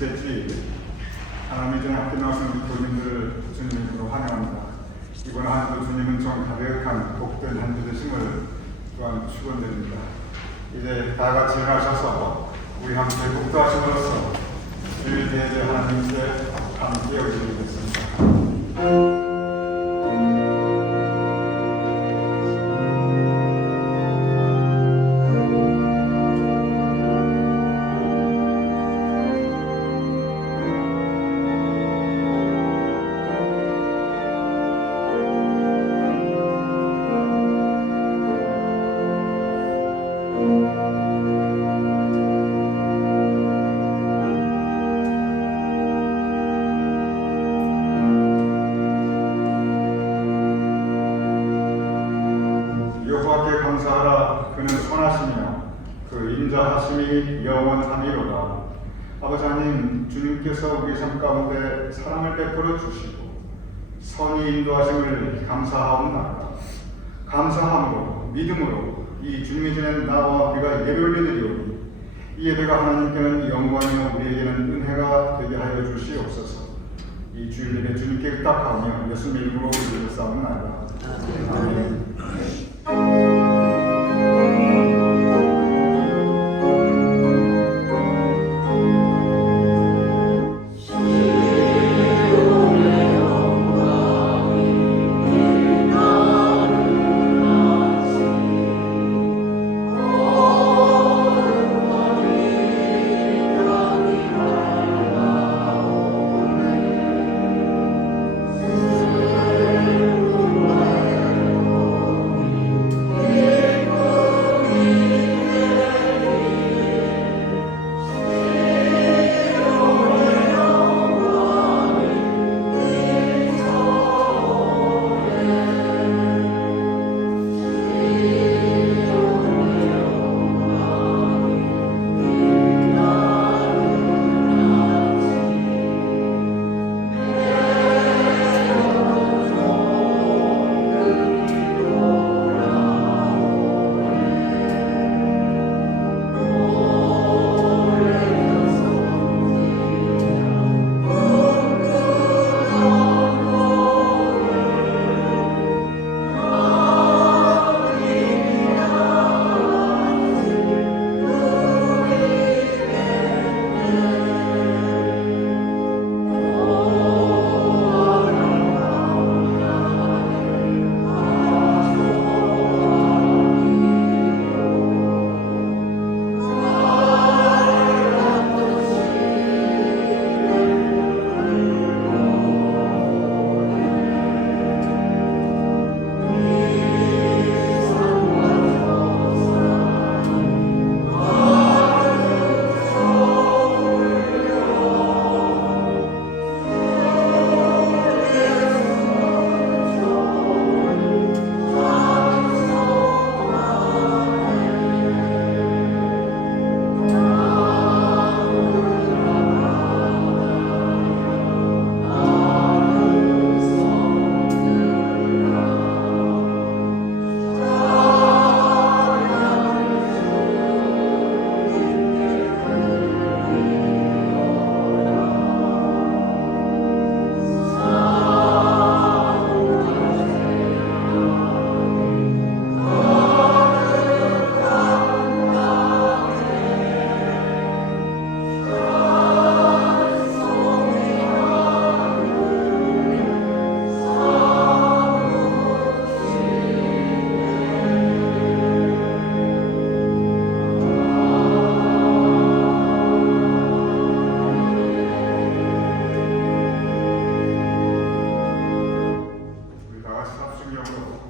둘째 주일, 하나님의 전에 함께 나오신 우리 교인들을 주님으로 환영합니다. 이번 한 주도 주님은 좀 가득한 복된 한 주 되심을 또한 축원드립니다. 이제 다 같이 일어나셔서 우리 함께 복도하심으로써 주일 대제 하나님께 함께 여기겠습니다. 여호와께 감사하라. 그는 선하시며 그 인자하심이 영원하니로다. 아버지 하나님, 주님께서 우리 삶 가운데 사랑을 베풀어 주시고 선히 인도하심을 감사하옵나이다. 감사함으로 믿음으로 이 주님이 지낸 나와 우리가 예배를 드리오니 이 예배가 하나님께는 영광이요 우리에게는 은혜가 되게 하여 주시옵소서. 이 주일 예배 주님께 의탁하며 예수님 이름으로 기도했사옵나이다. 아멘.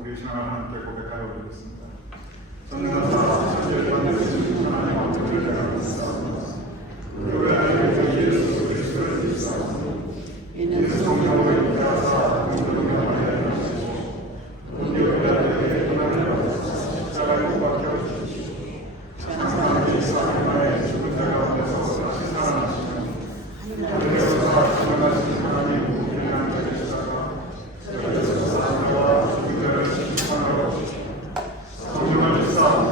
우리 신앙을 함께 고백하여 올리겠습니다. 전능하사 천지를 하나님 앞에 드리겠습니다. 우리 하나님 예수 그리스도를 믿사오니 이는 성령을 믿사사 공동을 하여 주시고 우리 우리에게 고난을 받으사 십자가에 못 박혀 주시고 하나님의 사랑하에 죽은 자 가운데서 다시 살아나시며 하늘에서 살아나신 하나님 우리를 되시다가 저에서 사랑과 죽은 자를 심판하러 오시고 성령을 믿사오니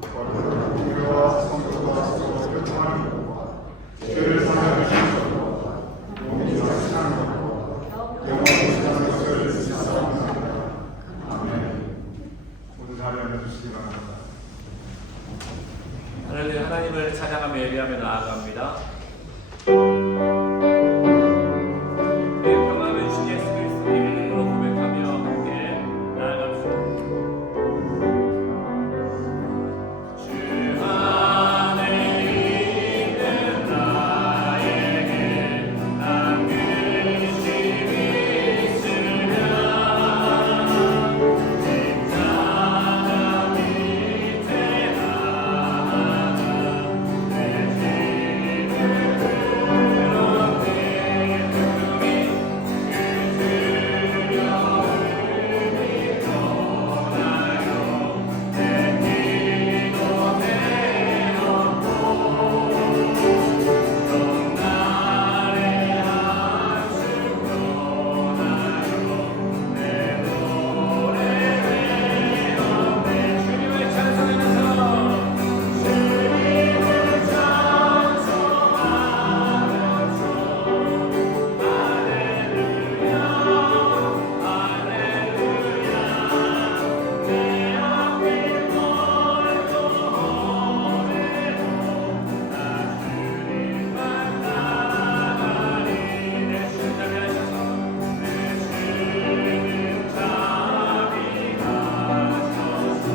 거룩한 공의와 성도와 서로 교통하는 것과 죄를 사하여 주시고 하나님을 찬양하며 예배하며 나아갑니다. 평안을 주신 예수 그리스도 이름으로 고백하며 함께 나아갑시다. 주 안에 있는 나에게 남으심이 있으면 십자가 밑에 나아가 내 짐을 그런 내게 품이 그 두려움이 떠나요. 내 기도 내놓고 정날의 한숨 떠나요. 내 노래 외워 내 주님을 찬송하면서 주님을 찬송하면서 할렐루야 할렐루야 내 앞길 멀고 오래도 나 주님만 따라가리. 내 주님 자비하셔서 내 주님 자비하셔서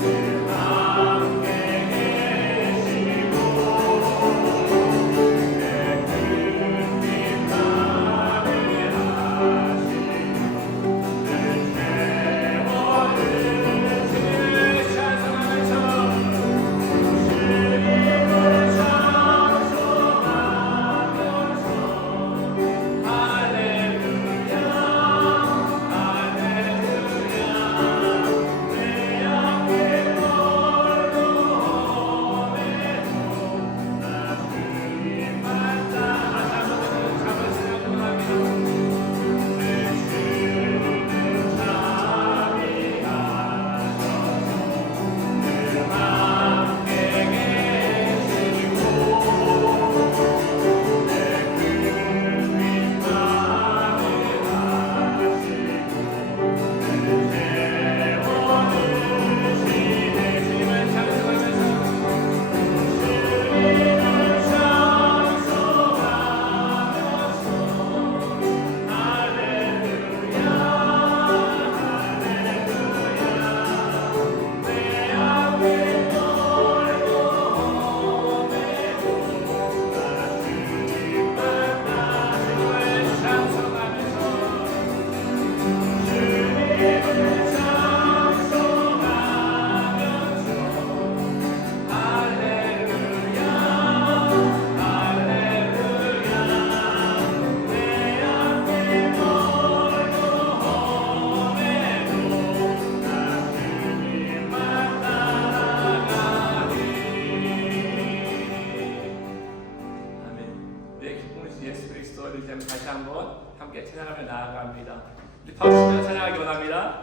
늘 함께 계시고 내 큰빛 나를 하시고 늘 채워주는 주님을 찬송하면서 주님을 찬송하면서 할렐루야 할렐루야 내 앞길 멀고 오매도 나 주님만 따라 잡으시는 내 주는 자비하셔서 늘 함께 계시고 내 큰빛 나를 하시고 늘 채워주시네. 주님을 찬송하면서 주님을 찬송하면서 할렐루야 할렐루야 내 앞길 멀고 오매도 나 주님만 주님을 찬송하면서 주님을 찬송하면서 할렐루야 할렐루야 내 앞길 멀고 오매도 나 주님만 따라가리. 아멘. 내 기쁨을 주신 예수 그리스도를 다시 한번 함께 찬양하며 나아갑니다. 우리 박수로 찬양하기 원합니다.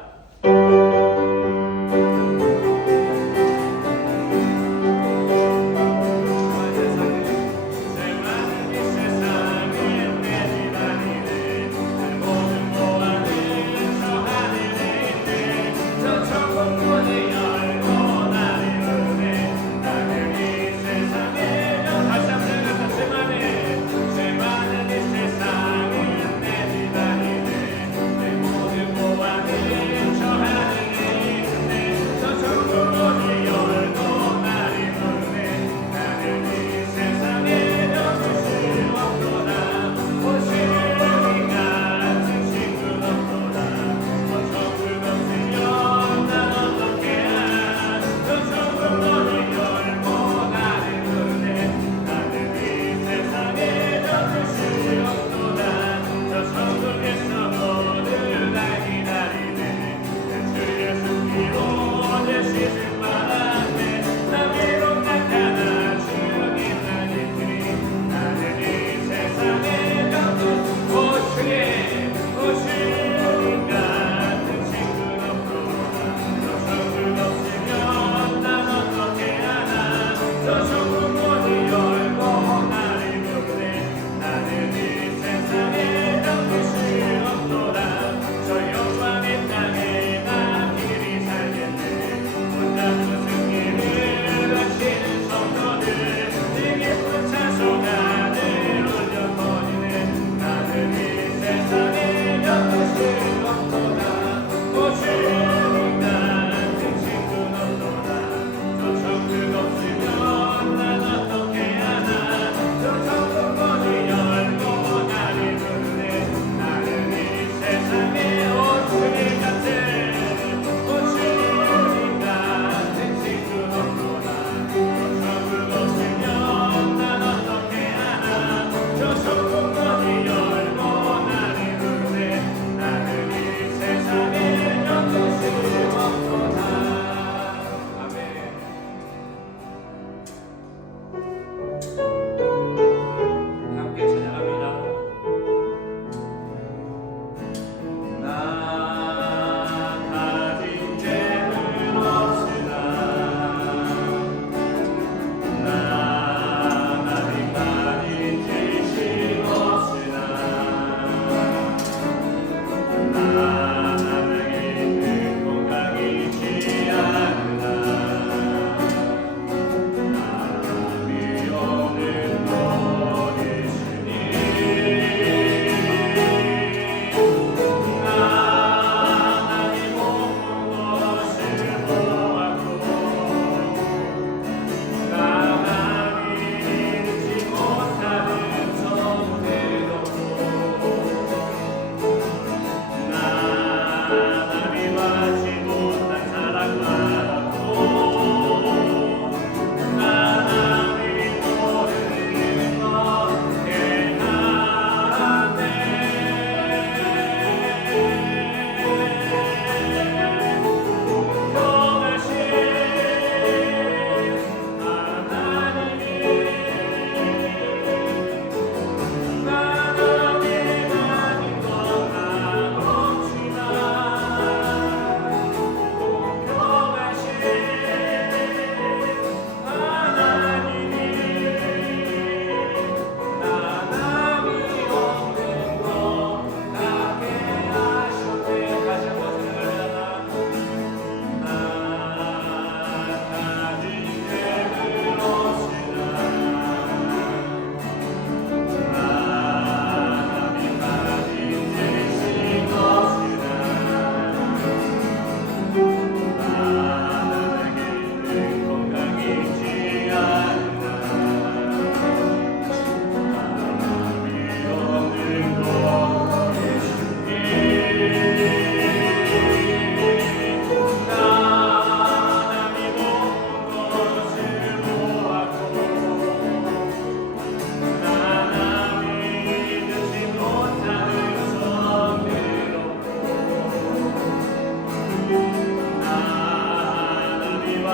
내 모든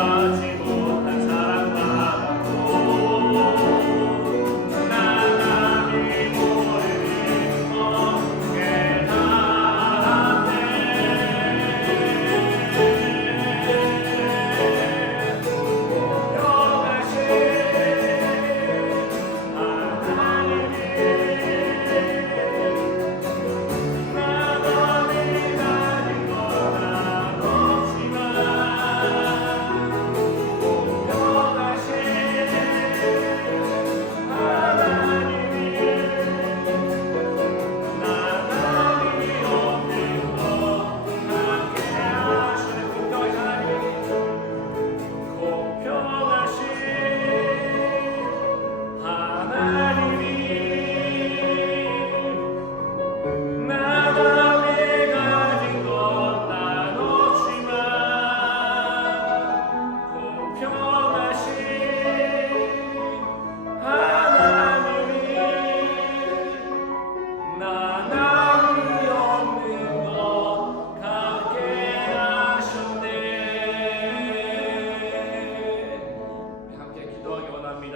받지 못한 사랑받았고 나감히 모르는 것 깨달았네. 여가시 하나님이 나감히 가진 것 나눴지만 여가시 하나님이 나감이 없는 것 함께 하시는 공평하신 하나님이 나감히 가진 것 나눴지만 공평하신 하나님이 나감이 없는 것 함께 하셨네. 함께 기도하기 원합니다.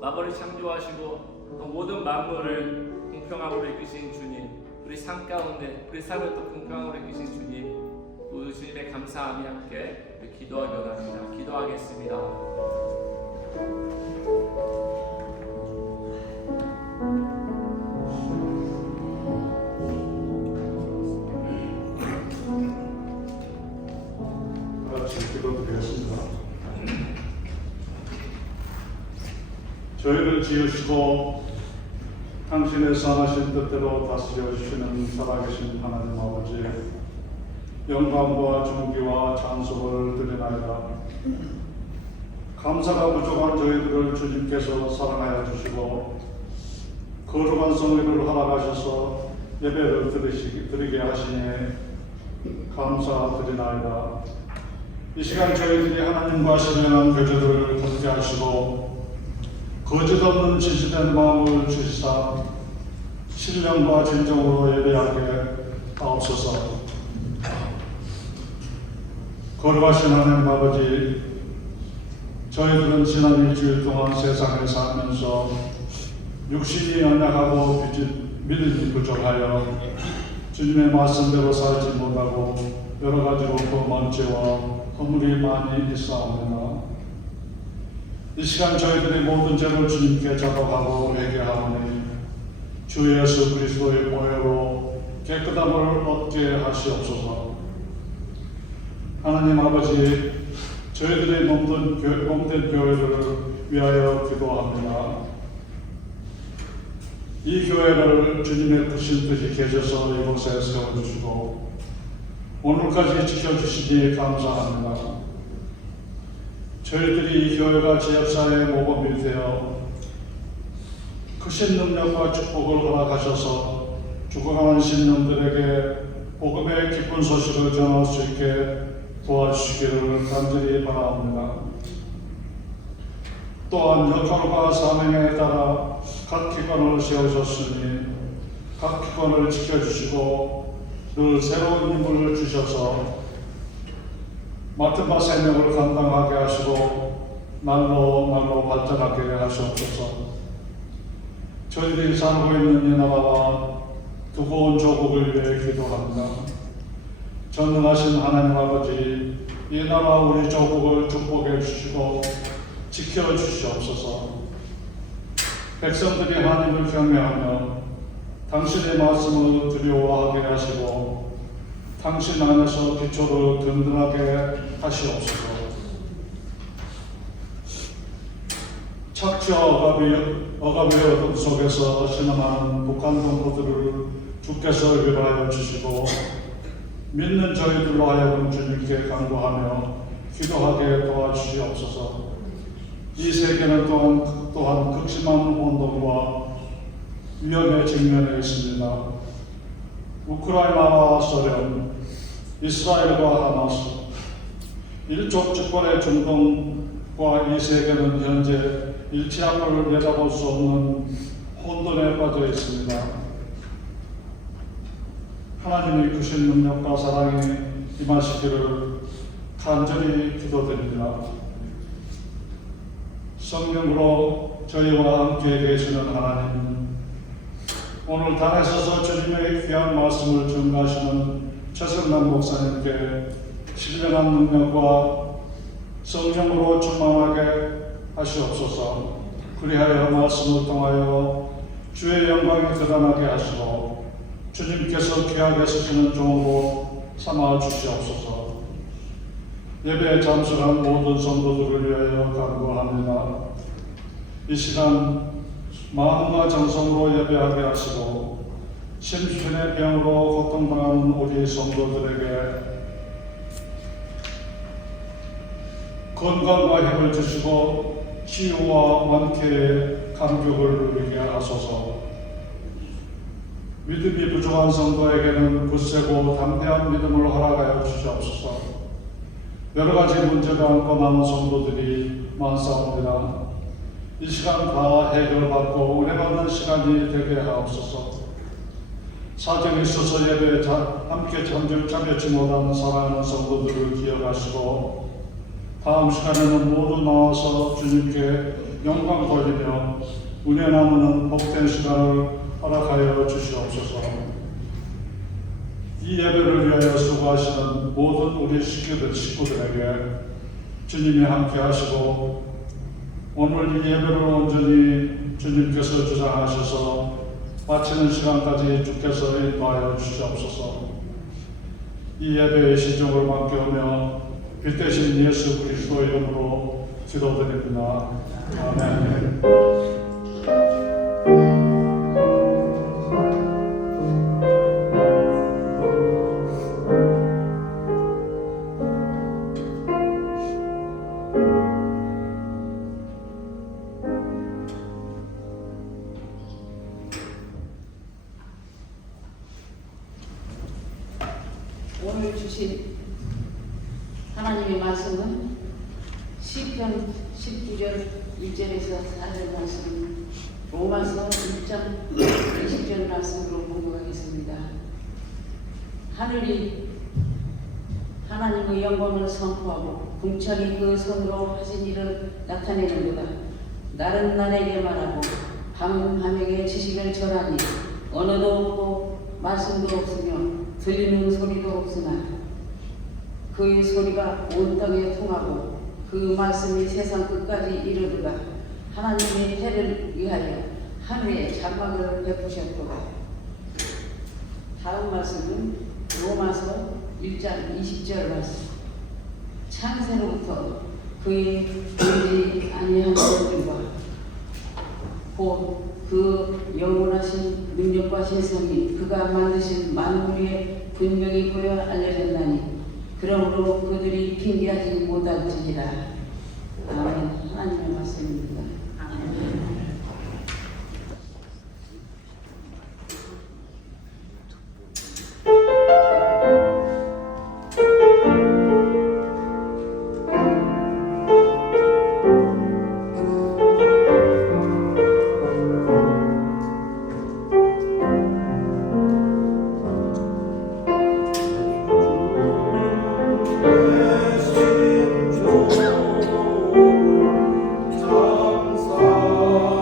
만물을 창조하시고 또 모든 만물을 공평함으로 이끄신 주님, 우리 삶 가운데 우리 삶을 또 공평함으로 이끄신 주님, 우리 주님의 감사함이 함께 기도하기 원합니다. 기도하겠습니다. 같이 기도드리겠습니다. 저희를 지으시고 당신의 선하신 뜻대로 다스려 주시는 살아계신 하나님 아버지, 영광과 존귀와 찬송을 드리나이다. 감사가 부족한 저희들을 주님께서 사랑하여 주시고 거룩한 성회를 허락하셔서 예배를 드리게 하시니 감사드리나이다. 이 시간 저희들이 하나님과 신령한 교제를 갖게 하시고 거짓 없는 지지된 마음을 주시사 신령과 진정으로 예배하게 하옵소서. 거룩하신 하나님 아버지, 저희들은 지난 일주일 동안 세상에 살면서 육신이 연약하고 믿음이 부족하여 주님의 말씀대로 살지 못하고 여러 가지로 범한 죄와 허물이 많이 있사옵니다. 이 시간 저희들이 모든 죄를 주님께 자복하고 회개하오니 주 예수 그리스도의 보혈로 깨끗함을 얻게 하시옵소서. 하나님 아버지, 저희들의 몸된 교회를 위하여 기도합니다. 이 교회를 주님의 크신 뜻이 계셔서 이곳에 세워주시고 오늘까지 지켜주시기에 감사합니다. 저희들이 이 교회가 지역사회의 모범이 되어 크신 능력과 축복을 허락하셔서 죽어가는 신령들에게 복음의 기쁜 소식을 전할 수 있게 도와주시기를 간절히 바라옵니다. 또한 역할과 사명에 따라 각 기관을 세우셨으니 각 기관을 지켜주시고 늘 새로운 힘을 주셔서 맡은 바 사명을 감당하게 하시고 날로 발전하게 하시옵소서. 저희들이 살고 있는 이 나라와 두고 온 조국을 위해 기도합니다. 전능하신 하나님 아버지, 이 나라 우리 조국을 축복해 주시고 지켜 주시옵소서. 백성들이 하나님을 경외하며 당신의 말씀을 두려워하게 하시고 당신 안에서 기초를 든든하게 하시옵소서. 착취와 억압의 어둠 속에서 신음하는 북한 동포들을 주께서 위로하여 주시고 믿는 저희들로 하여금 주님께 간구하며 기도하게 도와주시옵소서. 이 세계는 또한 극심한 혼돈과 위험에 직면해 있습니다. 우크라이나와 소련, 이스라엘과 하마스, 일족 집권의 중동과 이 세계는 현재 일치 앞을 내다볼 수 없는 혼돈에 빠져 있습니다. 하나님의 크신 능력과 사랑이 임하시기를 간절히 기도드립니다. 성령으로 저희와 함께 계시는 하나님, 오늘 단에 서서 주님의 귀한 말씀을 전가하시는 최성남 목사님께 신령한 능력과 성령으로 충만하게 하시옵소서. 그리하여 말씀을 통하여 주의 영광이 드러나게 하시고 주님께서 귀하게 쓰시는 종으로 삼아 주시옵소서. 예배에 참석한 모든 성도들을 위하여 간구합니다. 이 시간 마음과 정성으로 예배하게 하시고 심신의 병으로 고통당하는 우리 성도들에게 건강과 힘을 주시고 치유와 완쾌의 감격을 누리게 하소서. 믿음이 부족한 성도에게는 굳세고 담대한 믿음을 허락하여 주시옵소서. 여러 가지 문제가 안고 남은 성도들이 많사옵니다. 이 시간 다 해결받고 은혜 받는 시간이 되게 하옵소서. 사정이 있어서 예배에 함께 참여치 못한 사랑하는 성도들을 기억하시고 다음 시간에는 모두 나와서 주님께 영광 돌리며 은혜 나누는 복된 시간을 허락하여 주시옵소서. 이 예배를 위하여 수고하시는 모든 우리 식구들에게 주님이 함께 하시고 오늘 이 예배를 온전히 주님께서 주장하셔서 마치는 시간까지 주께서 인도하여 주시옵소서. 이 예배의 시종을 맡겨오며 빛 대신 예수 그리스도 이름으로 기도드립니다. 아멘. 오늘 주신 하나님의 말씀은 시편 19절 1절에서 4절 말씀, 로마서 1장 20절 말씀으로 공부하겠습니다. 하늘이 하나님의 영광을 선포하고 궁창이 그 손으로 하신 일을 나타내는도다. 날은 날에게 말하고 밤은 밤에게 지식을 전하니 언어도 없고 말씀도 없으며 들리는 소리도 없으나 그의 소리가 온 땅에 통하고 그 말씀이 세상 끝까지 이르르다. 하나님의 해를 위하여 하늘에 장막을 베푸셨도다. 다음 말씀은 로마서 1장 20절 말씀. 창세로부터 그의 보이지 아니한 것들과 곧 그 영원하신 능력과 신성이 그가 만드신 만물에 분명히 보여 알려졌나니 그러므로 그들이 핑계하지 못할지니라. 아멘. 하나님의 말씀입니다. 아멘. 감사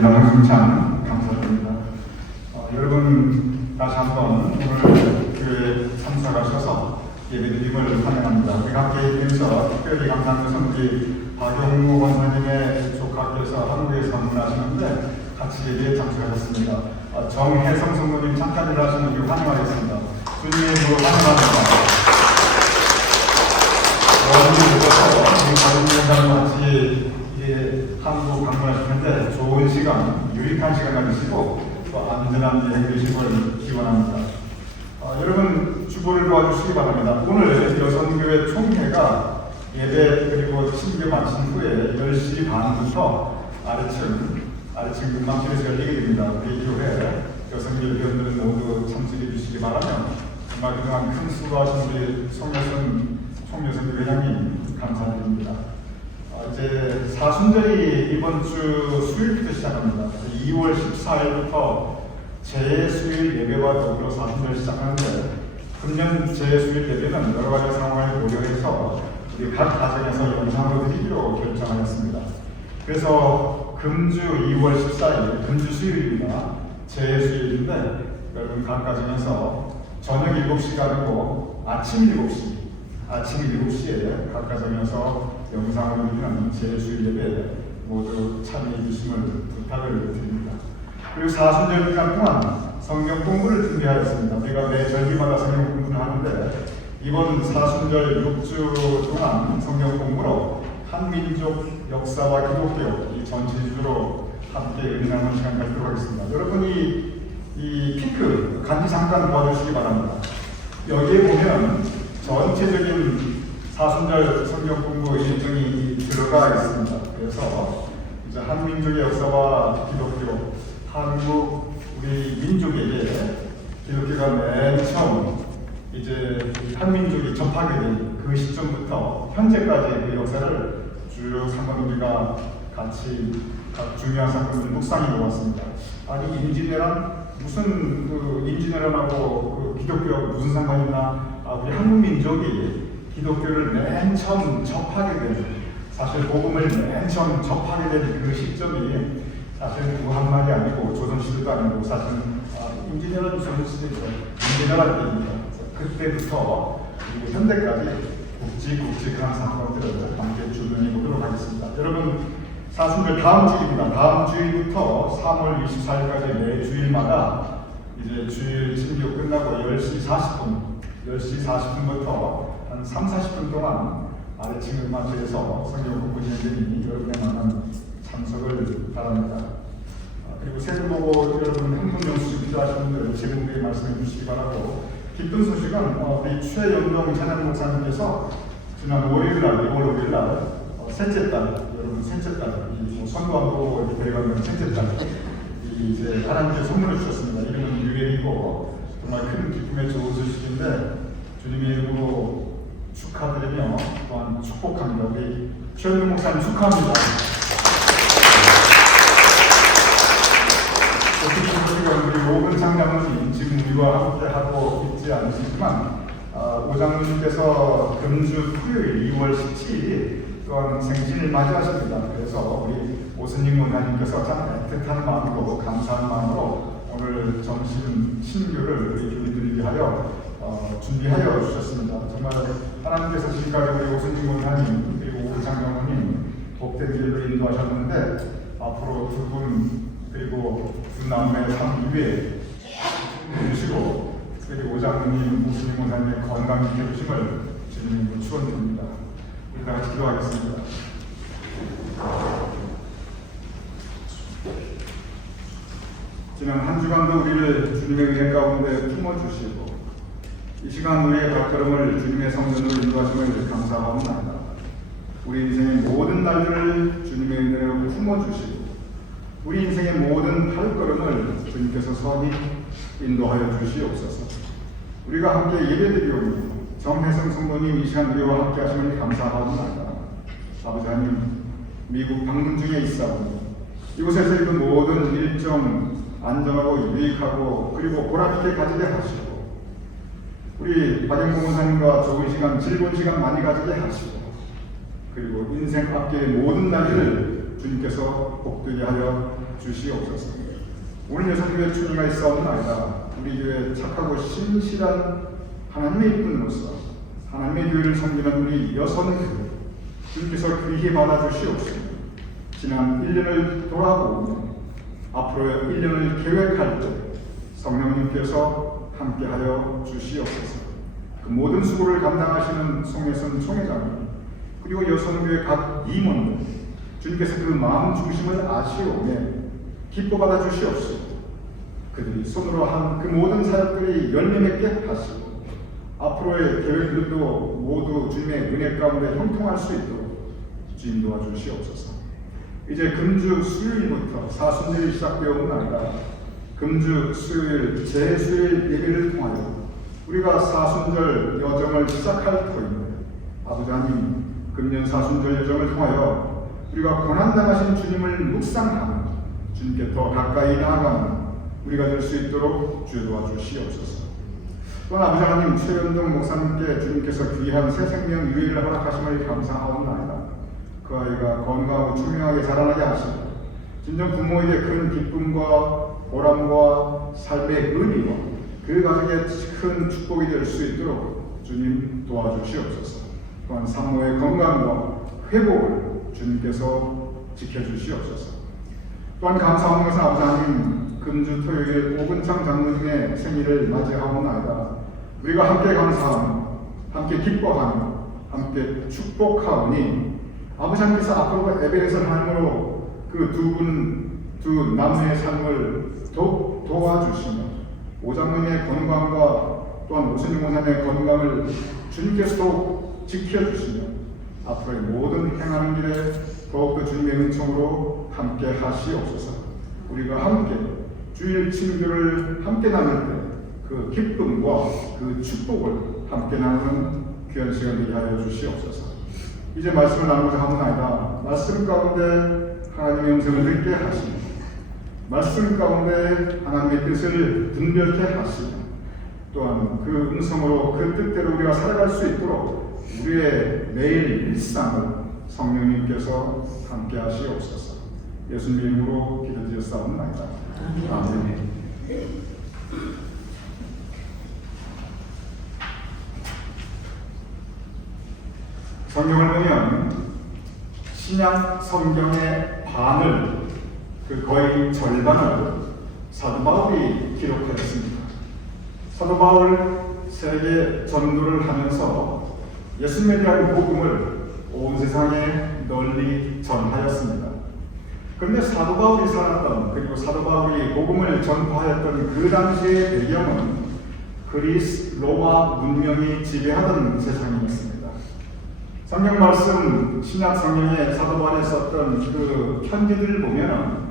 너무 참 감사드립니다. 여러분 다시 한번 오늘 교회에 참석하셔서 예배드림을 환영합니다. 우리 함께 드리면서 특별히 감사하는 것은 우리 박용무 권사님의 조카께서 한국에 방문하시는데 같이 예배에 참석하셨습니다. 정혜성 성도님 잠깐 일어나시는 우리 환영하겠습니다. 주님의 이름으로 환영합니다. 우리 박용무 권사님 같이 한국 방문하시는데 좋은 시간, 유익한 시간 가지시고 또 안전한 여행 되시길 기원합니다. 여러분 주보를 도와주시기 바랍니다. 오늘 여성교회 총회가 예배 그리고 신교 마친 후에 10시 반부터 아래층 금방실에서 열리게 됩니다. 우리 교회 여성교회 회원들은 모두 참석해 주시기 바라며 정말 그동안 큰 수고하신 우리 총여성교회 회장님 감사드립니다. 이제 사순절이 이번 주 수요일부터 시작합니다. 2월 14일부터 제 수요일 예배와 더불어 사순절 시작하는데 금년 제 수요일 예배는 여러 가지 상황을 고려해서 우리 각 가정에서 영상으로 드리기로 결정하였습니다. 그래서 금주 2월 14일 금주 수요일입니다. 제 수요일인데 여러분 각 가정에서 저녁 7시가 아니고 아침 7시에 각 가정에서 영상으로 드리는 제 수요일 예배에 모두 참여해 주심을 부탁을 드립니다. 그리고 사순절 기간 동안 성경 공부를 준비하였습니다. 우리가 매 절기마다 성경 공부를 하는데 이번 사순절 6주 동안 성경 공부로 한민족 역사와 기독교 이 전체주로 함께 은행하는 시간 갖도록 하겠습니다. 여러분이 이 핑크 간지 잠깐 도와주시기 바랍니다. 여기에 보면 전체적인 사순절 성경 공부 일정이 들어가 있습니다. 그래서 이제 한민족의 역사와 기독교, 한국 우리 민족에게 기독교가 맨 처음 이제 한민족이 접하게 된 그 시점부터 현재까지 그 역사를 쭉 한번 우리가 같이 각 중요한 사건을 묵상해 보았습니다. 아니 임진왜란 무슨 임진왜란하고 기독교하고 무슨 상관이 있나? 우리 한국 민족이 기독교를 맨 처음 접하게 된 사실 복음을 맨 처음 접하게 된 그 시점이 사실 무한말이 아니고 조선시대도 아니고 사실 임진왜란 조선시대죠. 임진왜란 때입니다. 그때부터 그리고 현대까지 굵직굵직한 사건들을 함께 주문해 보도록 하겠습니다. 여러분 사순절 다음 주입니다. 다음 주일부터 3월 24일까지 매 주일마다 이제 주일 신교 끝나고 10시 40분부터 한 3-40분 동안 아래층 음악회에서 성경 공부 진행되니 여러분의 많은 참석을 바랍니다. 그리고 새해 보고 여러분 행동 연수 필요하신 분들 제공되게 말씀해 주시기 바라고 기쁜 소식은 우리 최연동 찬양 목사님께서 지난 월요일날 2월 5일날 셋째 딸 여러분 셋째 딸 선도 안 보고 이렇게 데려가면 셋째 딸 이제 하나님께 선물해 주셨습니다. 이름은 유엘이고 정말 큰 기쁨의 좋은 소식인데 주님의 이름으로 축하드리며 또한 축복합니다. 우리 최연동 목사님 축하합니다. 우리 오근 장장로님 지금 우리와 함께 하고 있지 않으시지만 오 장로님께서 금주 토요일 2월 17일 또한 생신을 맞이하십니다. 그래서 우리 오순익 목사님께서 참 애틋한 마음으로 감사한 마음으로 오늘 점심 신교를 우리 교인들에게 하여 준비하여 주셨습니다. 정말 하나님께서 지금까지 우리 오순익 목사님 그리고 오 장로님 복된 길로 인도하셨는데 앞으로 두 분 그리고 두 남매의 삶 위에 해주시고 그리고 오장로님, 오순익 목사님의 건강히 해주심을 주님으로 축원드립니다. 우리 다 같이 기도하겠습니다. 지난 한 주간도 우리를 주님의 은혜 가운데 품어주시고 이 시간 우리의 발걸음을 주님의 성전으로 인도하심을 감사합니다. 우리 인생의 모든 날들을 주님의 은혜로 품어주시고 우리 인생의 모든 발걸음을 주님께서 선히 인도하여 주시옵소서. 우리가 함께 예배드리오니 정혜성 성도님 이 시간 우리와 함께 하시면 감사합니다. 아버지 하나님 미국 방문 중에 있사오니 이곳에서 이룬 모든 일정 안전하고 유익하고 그리고 보람있게 가지게 하시고 우리 박영봉 목사님과 좋은 시간 즐거운 시간 많이 가지게 하시고 그리고 인생 앞뒤의 모든 날들을 주님께서 복되게 하여 주시옵소서. 오늘 여성교회 추리가 있사옵나이다. 우리 교회 착하고 신실한 하나님의 일꾼으로서 하나님의 교회를 섬기는 우리 여성교회 주님께서 귀히 받아주시옵소서. 지난 1년을 돌아보며 앞으로의 1년을 계획할 때 성령님께서 함께하여 주시옵소서. 그 모든 수고를 감당하시는 송혜선 총회장님 그리고 여성교회 각 임원들 주님께서 그 마음 중심을 아시오며 기뻐 받아 주시옵소서. 그들이 손으로 한 그 모든 사역들이 열매 맺게 하시고 앞으로의 계획들도 모두 주님의 은혜 가운데 형통할 수 있도록 주님 도와주시옵소서. 이제 금주 수요일부터 사순절이 시작되었나이다. 금주 수요일 제수요일 예배를 통하여 우리가 사순절 여정을 시작할 터입니다. 아버지 하나님, 금년 사순절 여정을 통하여 우리가 고난당하신 주님을 묵상하며 주님께 더 가까이 나아가는 우리가 될 수 있도록 주여 도와주시옵소서. 또한 아버지 하나님, 최연동 목사님께 주님께서 귀한 새 생명 유예를 허락하심을 감사하옵나이다. 그 아이가 건강하고 투명하게 자라나게 하시고 진정 부모에게 큰 기쁨과 보람과 삶의 의미와 그 가족의 큰 축복이 될 수 있도록 주님 도와주시옵소서. 또한 산모의 건강과 회복을 주님께서 지켜주시옵소서. 또한 감사하는 것은 아버지 하나님, 금주 토요일 오근창 장로님의 생일을 맞이하옵나이다. 우리가 함께 감사하며 함께 기뻐하며 함께 축복하오니 아버지 하나님께서 앞으로 에베레서 하나님으로 그 두 남매의 삶을 더욱 도와주시며 오장님의 건강과 또한 오순희 목사님의 건강을 주님께서 더욱 지켜주시며 앞으로의 모든 행하는 길에 더욱더 주님의 은총으로 함께 하시옵소서. 우리가 함께 주일 친교를 함께 나눌 때 그 기쁨과 그 축복을 함께 나누는 귀한 시간 되게 하여 주시옵소서. 이제 말씀을 나누고자 하옵나이다. 말씀 가운데 하나님의 음성을 듣게 하시며 말씀 가운데 하나님의 뜻을 분별케 하시며 또한 그 음성으로 그 뜻대로 우리가 살아갈 수 있도록 우리의 매일 일상을 성령님께서 함께 하시옵소서. 예수님 이름으로 기도드렸사옵나이다. 아멘. 성경을 보면 신약 성경의 반을 거의 절반을 사도 바울이 기록하였습니다. 사도 바울 세계 전도를 하면서 예수님에 대한 복음을 온 세상에 널리 전하였습니다. 그런데 사도 바울이 살았던 그리고 사도 바울이 복음을 전파하였던 그 당시의 배경은 그리스 로마 문명이 지배하던 세상이었습니다. 성경 말씀 신약 성경에 사도 바울이 썼던 그 편지들을 보면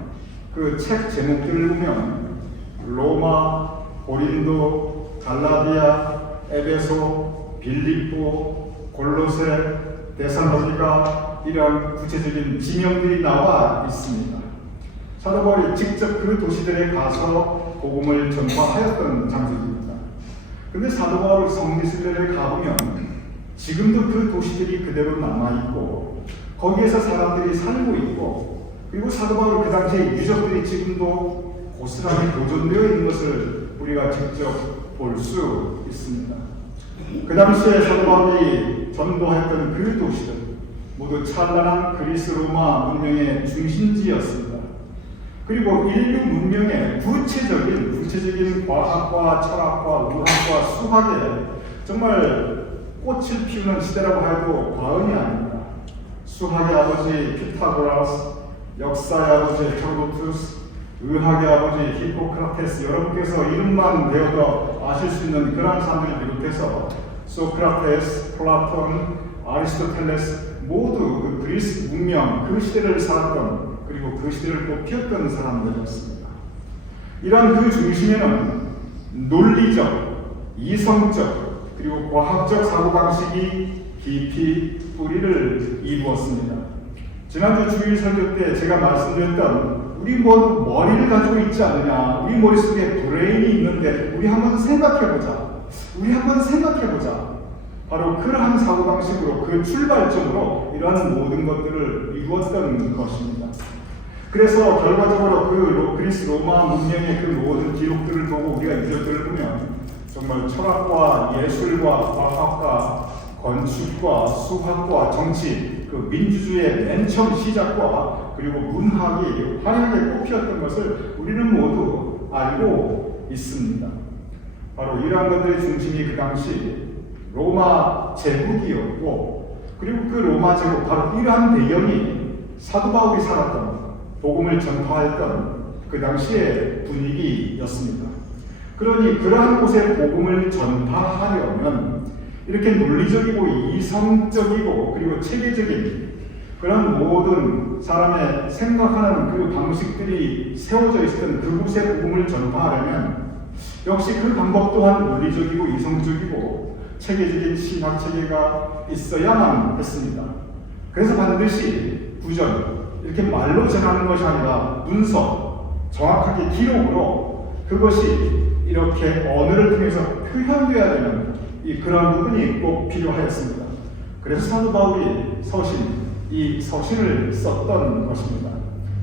그 책 제목들을 보면 로마, 고린도, 갈라디아, 에베소, 빌립보, 골로새, 데살로니가 이런 구체적인 지명들이 나와 있습니다. 사도 바울이 직접 그 도시들에 가서 복음을 전파하였던 장소입니다. 그런데 사도 바울 성지순례를 가보면 지금도 그 도시들이 그대로 남아있고 거기에서 사람들이 살고 있고 그리고 사도 바울 그 당시의 유적들이 지금도 고스란히 보존되어 있는 것을 우리가 직접 볼 수 있습니다. 그 당시에 사도 바울이 전도했던 그 도시들 모두 찬란한 그리스 로마 문명의 중심지였습니다. 그리고 인류 문명의 구체적인 과학과 철학과 의학과 수학에 정말 꽃을 피우는 시대라고 해도 과언이 아닙니다. 수학의 아버지 피타고라스, 역사의 아버지 헤로도투스, 의학의 아버지 히포크라테스, 여러분께서 이름만 배워도 아실 수 있는 그런 사람들을 비롯해서 소크라테스, 플라톤, 아리스토텔레스 모두 그 그리스 문명 그 시대를 살았던 그리고 그 시대를 꽃피웠던 사람들이었습니다. 이러한 그 중심에는 논리적, 이성적 그리고 과학적 사고방식이 깊이 뿌리를 이루었습니다. 지난주 주일 설교 때 제가 말씀드렸던 우리 모두 머리를 가지고 있지 않느냐, 우리 머릿속에 브레인이 있는데 우리 한번 생각해보자. 바로 그러한 사고방식으로 그 출발점으로 이러한 모든 것들을 이루었던 것입니다. 그래서 결과적으로 그리스 로마 문명의 그 모든 기록들을 보고 우리가 이것들을 보면 정말 철학과 예술과 과학과 건축과 수학과 정치, 그 민주주의의 맨 처음 시작과 그리고 문학이 화려하게 꽃피었던 것을 우리는 모두 알고 있습니다. 바로 이러한 것들의 중심이 그 당시 로마 제국이었고, 그리고 그 로마 제국, 바로 이러한 배경이 사도 바울이 살았던, 복음을 전파했던 그 당시의 분위기였습니다. 그러니 그러한 곳에 복음을 전파하려면 이렇게 논리적이고 이성적이고 그리고 체계적인 그런 모든 사람의 생각하는 그 방식들이 세워져 있었던 그곳에 복음을 전파하려면 역시 그 방법 또한 논리적이고 이성적이고 체계적인 신학 체계가 있어야만 했습니다. 그래서 반드시 구전, 이렇게 말로 전하는 것이 아니라 문서, 정확하게 기록으로 그것이 이렇게 언어를 통해서 표현되어야 되는 그런 부분이 꼭 필요하였습니다. 그래서 사도 바울이 이 서신을 썼던 것입니다.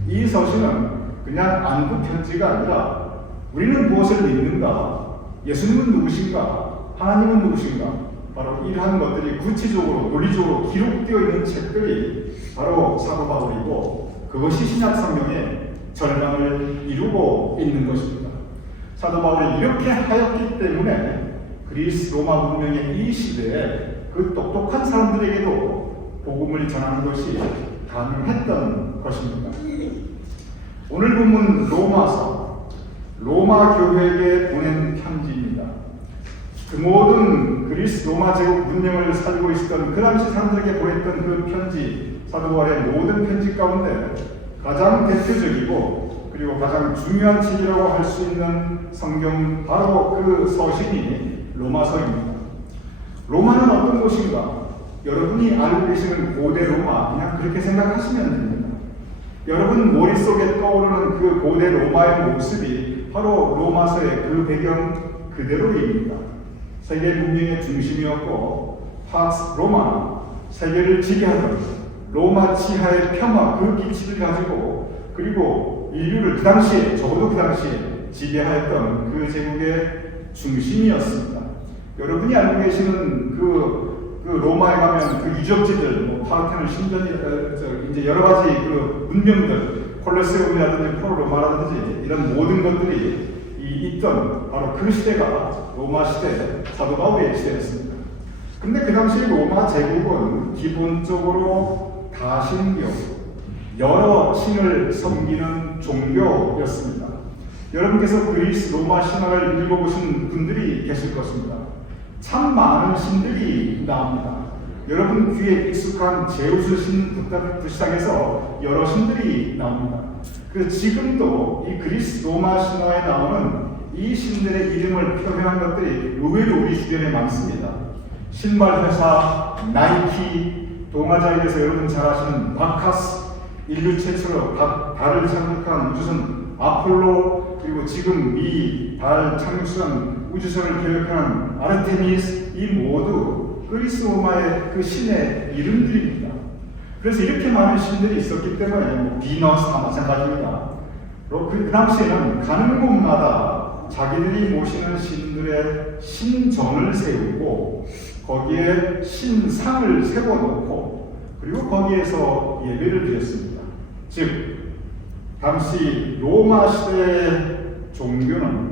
이 서신은 그냥 안부 편지가 아니라 우리는 무엇을 믿는가, 예수님은 누구신가, 하나님은 누구신가, 바로 이러한 것들이 구체적으로 논리적으로 기록되어 있는 책들이 바로 사도 바울이고, 그것이 신약 성경의 절망을 이루고 있는 것입니다. 사도 바울이 이렇게 하였기 때문에 그리스 로마 문명의 이 시대에 그 똑똑한 사람들에게도 복음을 전하는 것이 가능했던 것입니다. 오늘 본문 로마서, 로마 교회에게 보낸 편지입니다. 그 모든 그리스 로마 제국 문명을 살고 있었던 그 당시 사람들에게 보냈던 그 편지, 사도 바울의 모든 편지 가운데 가장 대표적이고 그리고 가장 중요한 책이라고 할 수 있는 성경, 바로 그 서신이 로마서입니다. 로마는 어떤 곳인가? 여러분이 알고 계시는 고대 로마, 그냥 그렇게 생각하시면 됩니다. 여러분 머릿속에 떠오르는 그 고대 로마의 모습이 바로 로마서의 그 배경 그대로입니다. 세계 문명의 중심이었고, 팍스 로마, 세계를 지배하던 로마 치하의 평화, 그 기치를 가지고, 그리고 인류를 그 당시에, 적어도 그 당시에 지배하였던 그 제국의 중심이었습니다. 여러분이 알고 계시는 그 로마에 가면 그 유적지들, 파르테논 신전이, 이제 여러 가지 그 문명들, 콜로세움이라든지 프로로마라든지 이런 모든 것들이 있던 바로 그 시대가 로마 시대, 사도 바울의 시대였습니다. 근데 그 당시 로마 제국은 기본적으로 다신교, 여러 신을 섬기는 종교였습니다. 여러분께서 그리스 로마 신화를 읽어보신 분들이 계실 것입니다. 참 많은 신들이 나옵니다. 여러분 귀에 익숙한 제우스 신부터 시작해서 여러 신들이 나옵니다. 그래서 지금도 이 그리스 로마 신화에 나오는 이 신들의 이름을 표현한 것들이 의외로 우리 주변에 많습니다. 신발 회사 나이키, 동화자에게서 여러분 잘 아시는 바카스, 인류 최초로 달을 착륙한 우주선 아폴로, 그리고 지금 미 달 착륙선 우주선을 계획하는 아르테미스, 이 모두 그리스 로마의 그 신의 이름들입니다. 그래서 이렇게 많은 신들이 있었기 때문에 비너스 다 마찬가지입니다. 그 당시에는 가는 곳마다 자기들이 모시는 신들의 신전을 세우고 거기에 신상을 세워놓고 그리고 거기에서 예배를 드렸습니다. 즉 당시 로마 시대의 종교는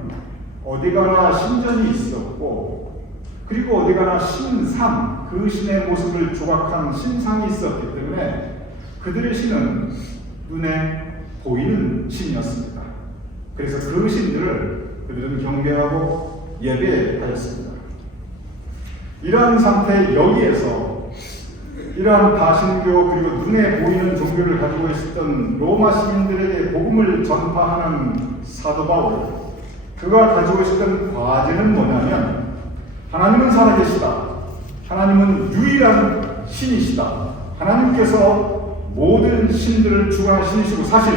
어디가나 신전이 있었고 그리고 어디가나 신상, 그 신의 모습을 조각한 신상이 있었기 때문에 그들의 신은 눈에 보이는 신이었습니다. 그래서 그 신들을 그들은 경배하고 예배하였습니다. 이러한 상태 여기에서 이러한 다신교 그리고 눈에 보이는 종교를 가지고 있었던 로마 시민들에게 복음을 전파하는 사도 바울, 그가 가지고 있었던 과제는 뭐냐면 하나님은 살아계시다. 하나님은 유일한 신이시다. 하나님께서 모든 신들을 주관하는 신이시고 사실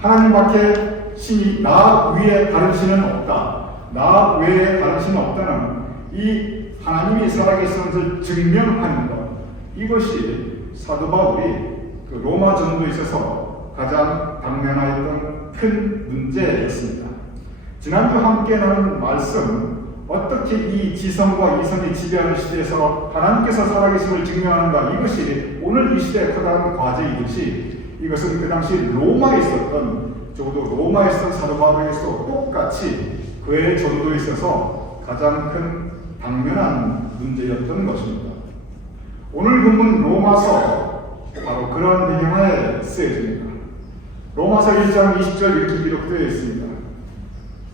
하나님밖에 신이 나 위에 다른 신은 없다. 나 외에 다른 신은 없다는 이 하나님이 살아계시는 것을 증명하는 것, 이것이 사도 바울이 그 로마 전도에 있어서 가장 당면하였던 큰 문제였습니다. 지난주 함께 나눈 말씀, 어떻게 이 지성과 이성이 지배하는 시대에서 하나님께서 살아계심을 증명하는가, 이것이 오늘 이 시대의 커다란 과제이듯이 이것은 그 당시 로마에 있었던, 적어도 로마에 있었던 사도 바울에게서 똑같이 그의 전도에 있어서 가장 큰 당면한 문제였던 것입니다. 오늘 본문 로마서, 바로 그런 내용에 쓰여집니다. 로마서 1장 20절 이렇게 기록되어 있습니다.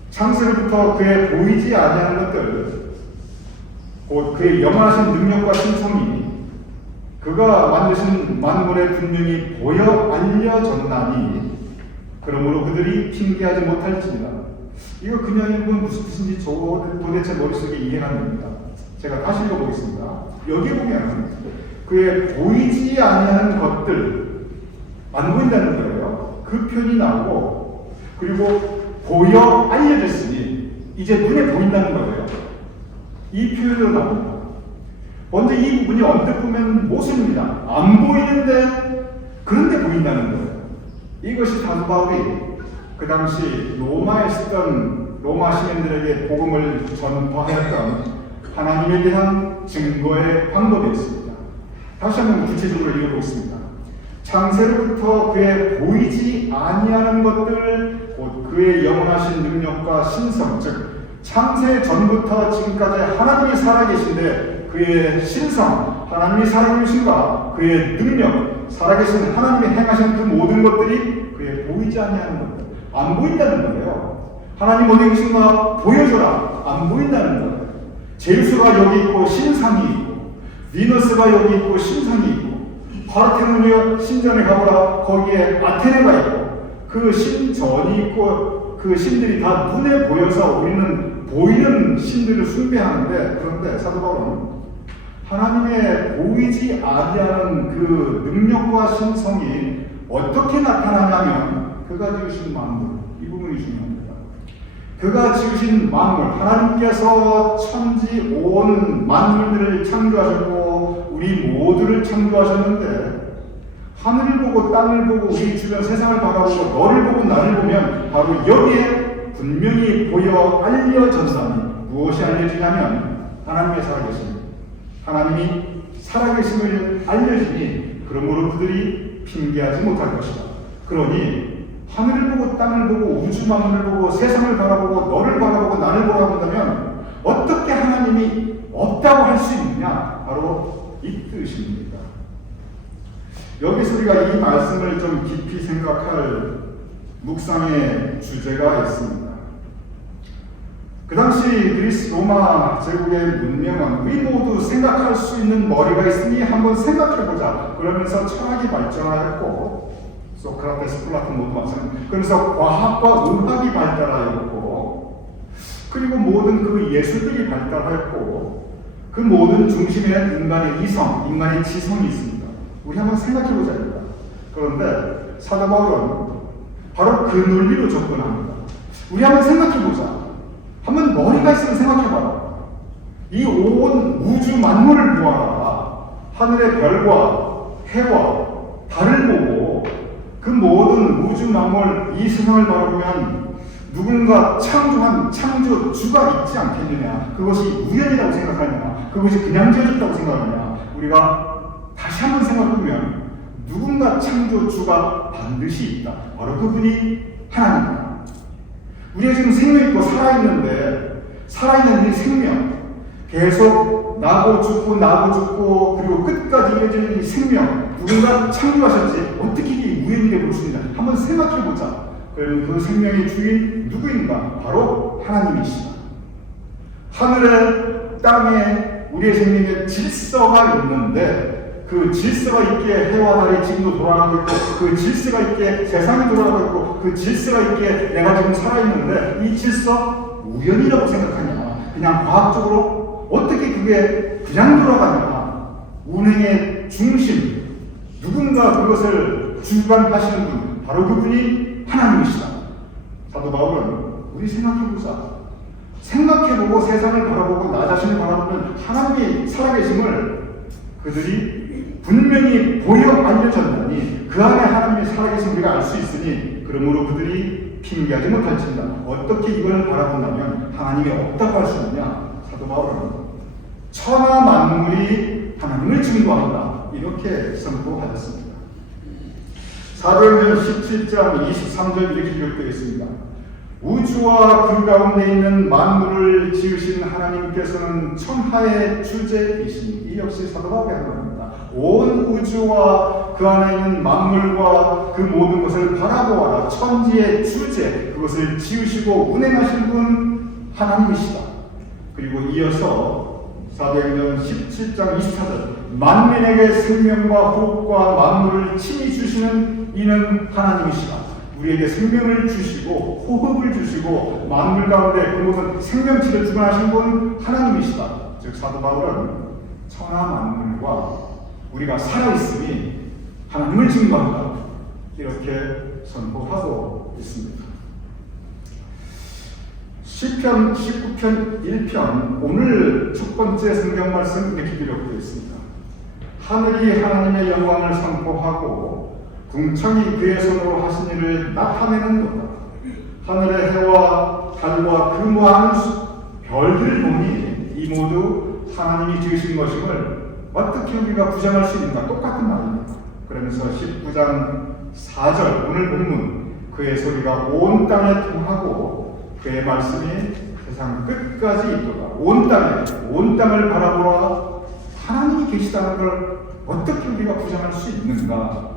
창세로부터 그의 보이지 아니하는 것들, 곧 그의 영원하신 능력과 신성이 그가 만드신 만물에 분명히 보여 알려졌나니 그러므로 그들이 핑계하지 못할지니라. 이거 그냥 읽으면 무슨 뜻인지 도대체 머릿속에 이해가 안 됩니다. 제가 다시 읽어보겠습니다. 여기 보면 그의 보이지 아니하는 것들, 안 보인다는 거예요. 그 표현이 나오고, 그리고 보여 알려졌으니 이제 눈에 보인다는 거예요. 이 표현으로 나옵니다. 먼저 이 부분이 언뜻 보면 모순입니다. 안 보이는데 그런데 보인다는 거예요. 이것이 사도 바울이 그 당시 로마에 있었던 로마 시민들에게 복음을 전파하였던 하나님에 대한 증거의 방법이었습니다. 다시 한번 구체적으로 읽어보겠습니다. 창세로부터 그의 보이지 아니하는 것들, 곧 그의 영원하신 능력과 신성, 즉 창세 전부터 지금까지 하나님이 살아계신데 그의 신성, 하나님이 살아계신과 그의 능력, 살아계신 하나님이 행하신 그 모든 것들이 그의 보이지 아니하는 것들, 안 보인다는 거예요. 하나님 어디 계신가 보여줘라, 안 보인다는 거예요. 제우스가 여기 있고 신상이 있고, 비너스가 여기 있고 신상이 있고, 파르테논 신전에 가보라, 거기에 아테네가 있고, 그 신전이 있고, 그 신들이 다 눈에 보여서 우리는 보이는 신들을 숭배하는데, 그런데 사도 바울은 하나님의 보이지 아니하는 그 능력과 신성이 어떻게 나타나냐면 그가 지으신 만물, 이 부분이 중요합니다. 그가 지으신 만물, 하나님께서 천지 온 만물들을 창조하셨고 우리 모두를 창조하셨는데, 하늘을 보고 땅을 보고 우리 주변 세상을 바라보고 너를 보고 나를 보면 바로 여기에 분명히 보여 알려졌다니, 무엇이 알려지냐면 하나님의 살아계심, 하나님이 살아계심을 알려지니 그러므로 그들이 핑계하지 못할 것이다. 그러니 하늘을 보고 땅을 보고 우주 만물을 보고 세상을 바라보고 너를 바라보고 나를 바라본다면 어떻게 하나님이 없다고 할 수 있느냐? 바로 이 뜻입니다. 여기서 우리가 이 말씀을 좀 깊이 생각할 묵상의 주제가 있습니다. 그 당시 그리스 로마 제국의 문명은 우리 모두 생각할 수 있는 머리가 있으니 한번 생각해보자 그러면서 철학이 발전하였고, 소크라테스, 플라톤 모두 마찬가지. 그래서 과학과 의학이 발달하였고, 그리고 모든 그 예술들이 발달하였고, 그 모든 중심에는 인간의 이성, 인간의 지성이 있습니다. 우리 한번 생각해보자 합니다. 그런데 사도 바울은 바로 그 논리로 접근합니다. 우리 한번 생각해보자. 한번 머리가 있으면 생각해봐라. 이 온 우주 만물을 보아라. 하늘의 별과 해와 달을 보고 그 모든 우주 만물 이 세상을 바라보면 누군가 창조한 창조주가 있지 않겠느냐? 그것이 우연이라고 생각하느냐? 그것이 그냥 지어졌다고 생각하느냐? 우리가 다시 한번 생각해보면 누군가 창조주가 반드시 있다. 바로 그분이 하나님입니다. 우리가 지금 생명이 있고 살아있는데, 살아있는 이 생명, 계속 나고 죽고 그리고 끝까지 이어지는 이 생명, 누군가 창조하셨지 어떻게 이게 우연이 되고 있습니다. 한번 생각해보자. 그러면 그 생명의 주인 누구인가? 바로 하나님이시다. 하늘에 땅에 우리의 생명에 질서가 있는데 그 질서가 있게 해와 달이 지금도 돌아가고 있고, 그 질서가 있게 세상이 돌아가고 있고, 그 질서가 있게 내가 지금 살아있는데 이 질서 우연이라고 생각하냐? 그냥 과학적으로 어떻게 그게 그냥 돌아가냐? 운행의 중심, 누군가 그것을 주관하시는 분, 바로 그분이 하나님이시다. 사도 바울은 우리 생각해보자. 생각해보고 세상을 바라보고 나 자신을 바라보는 하나님이 살아계심을 그들이 분명히 보여 알려졌다니 그 안에 하나님이 살아계신 우리가 알 수 있으니 그러므로 그들이 핑계하지 못할지니라. 어떻게 이걸 바라본다면 하나님이 없다고 할 수 있느냐? 사도 바울은 천하 만물이 하나님을 증거한다 이렇게 선포하였습니다. 사도행전 17장 23절 이렇게 기록되어 있습니다. 우주와 그 가운데 있는 만물을 지으신 하나님께서는 천하의 주제이시니. 이 역시 사도 바울의 말입니다. 온 우주와 그 안에 있는 만물과 그 모든 것을 바라보아라. 천지의 주제, 그것을 지으시고 운행하신 분 하나님이시다. 그리고 이어서 사도행전 17장 24절 만민에게 생명과 호흡과 만물을 친히 주시는 이는 하나님이시다. 우리에게 생명을 주시고 호흡을 주시고 만물 가운데 그 모든 생명체를 주관하신 분 하나님이시다. 즉 사도 바울은 천하 만물과 우리가 살아있음이 하나님을 증거한다 이렇게 선포하고 있습니다. 시편 19편 1편 오늘 첫 번째 성경 말씀 이렇게 기록되어 있습니다. 하늘이 하나님의 영광을 선포하고 궁창이 그의 손으로 하신 일을 나타내는 거다. 하늘의 해와 달과 그 무한 별들을 보니 이 모두 하나님이 지으신 것임을 어떻게 우리가 부정할 수 있는가? 똑같은 말입니다. 그러면서 19장 4절 오늘 본문 그의 소리가 온 땅에 통하고 그의 말씀이 세상 끝까지 있도다. 온 땅을 바라보라. 하나님이 계시다는 걸 어떻게 우리가 부정할 수 있는가?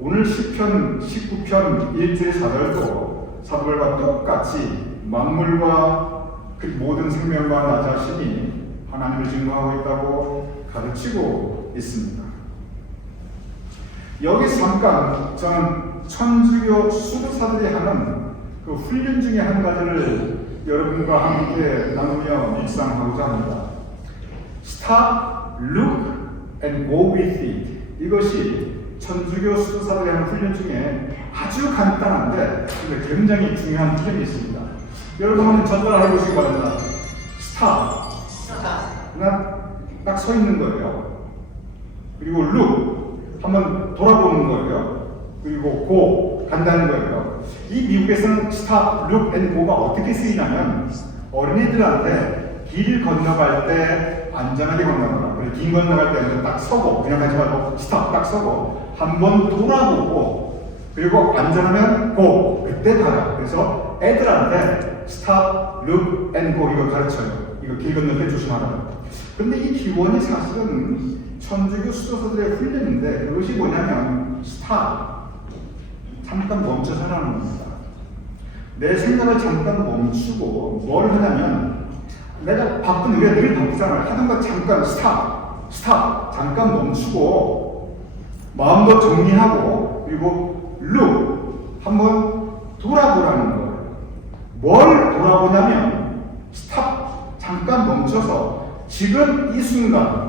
오늘 시편 19편 1절 4절도 사도들과 똑같이 만물과 그 모든 생명과 나 자신이 하나님을 증거하고 있다고 가르치고 있습니다. 여기 잠깐 저는 천주교 수도사들이 하는 그 훈련 중에 한 가지를 여러분과 함께 나누며 묵상하고자 합니다. Stop, look, and go with it. 이것이 천주교 수도사들이 하는 훈련 중에 아주 간단한데 굉장히 중요한 훈련이 있습니다. 여러분 한번 전달해 보시기 바랍니다. Stop. 그냥 딱 서 있는 거예요. 그리고 look. 한번 돌아보는 거예요. 그리고 go. 간다는 거예요. 이 미국에서는 stop, look, and go가 어떻게 쓰이냐면 어린이들한테 길 건너갈 때 안전하게 건너거나 길 건너갈 때 딱 서고 그냥 가지 말고 stop 딱 서고 한번 돌아보고 그리고 안전하면 go 그때 가라. 그래서 애들한테 stop, look, and go 이거 가르쳐요. 이거 길 건널 때 조심하라. 근데 이 기본이 사실은 천주교 수도사들의 훈련인데 그것이 뭐냐면 stop 잠깐 멈춰서 하는 겁니다. 내 생각을 잠깐 멈추고 뭘 하냐면 내가 바쁜 우리가 늘 바쁘잖아요. 하던 거 잠깐 스탑 잠깐 멈추고 마음도 정리하고 그리고 look 한번 돌아보라는 거예요. 뭘 돌아보냐면 스탑 잠깐 멈춰서 지금 이 순간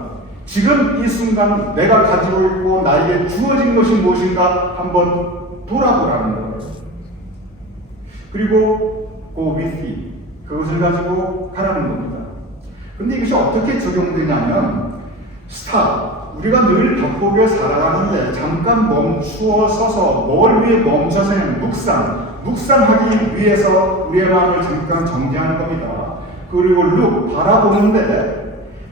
내가 가지고 있고 나에게 주어진 것이 무엇인가 한번 돌아보라는 거예요. 그리고 go with it 그것을 가지고 가라는 겁니다. 근데 이것이 어떻게 적용되냐면 stop 우리가 늘 바쁘게 살아가는데 잠깐 멈추어 서서 뭘 위해 멈춰서 묵상하기 위해서 우리의 마음을 잠깐 정지하는 겁니다. 그리고 look 바라보는데